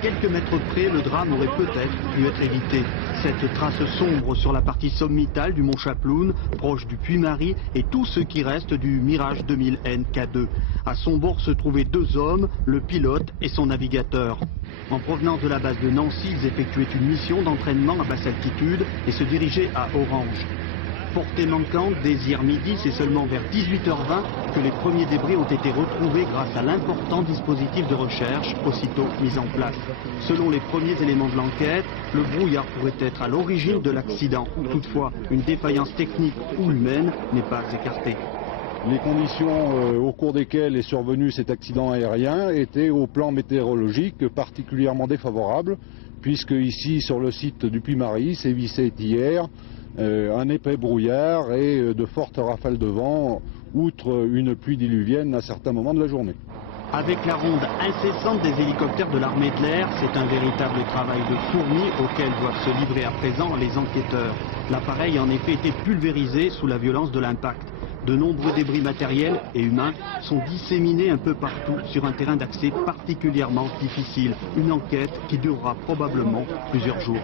quelques mètres près, le drame aurait peut-être pu être évité. Cette trace sombre sur la partie sommitale du mont Chaploun, proche du Puy-Marie, et tout ce qui reste du Mirage 2000N K2. À son bord se trouvaient deux hommes, le pilote et son navigateur. En provenance de la base de Nancy, ils effectuaient une mission d'entraînement à basse altitude et se dirigeaient à Orange. Portée manquante, désir midi, c'est seulement vers 18h20 que les premiers débris ont été retrouvés grâce à l'important dispositif de recherche aussitôt mis en place. Selon les premiers éléments de l'enquête, le brouillard pourrait être à l'origine de l'accident. Toutefois, une défaillance technique ou humaine n'est pas écartée. Les conditions au cours desquelles est survenu cet accident aérien étaient au plan météorologique particulièrement défavorables, puisque ici sur le site du Puy-Marie sévissait hier un épais brouillard et de fortes rafales de vent, outre une pluie diluvienne à certains moments de la journée. Avec la ronde incessante des hélicoptères de l'armée de l'air, c'est un véritable travail de fourmi auquel doivent se livrer à présent les enquêteurs. L'appareil a en effet été pulvérisé sous la violence de l'impact. De nombreux débris matériels et humains sont disséminés un peu partout sur un terrain d'accès particulièrement difficile. Une enquête qui durera probablement plusieurs jours.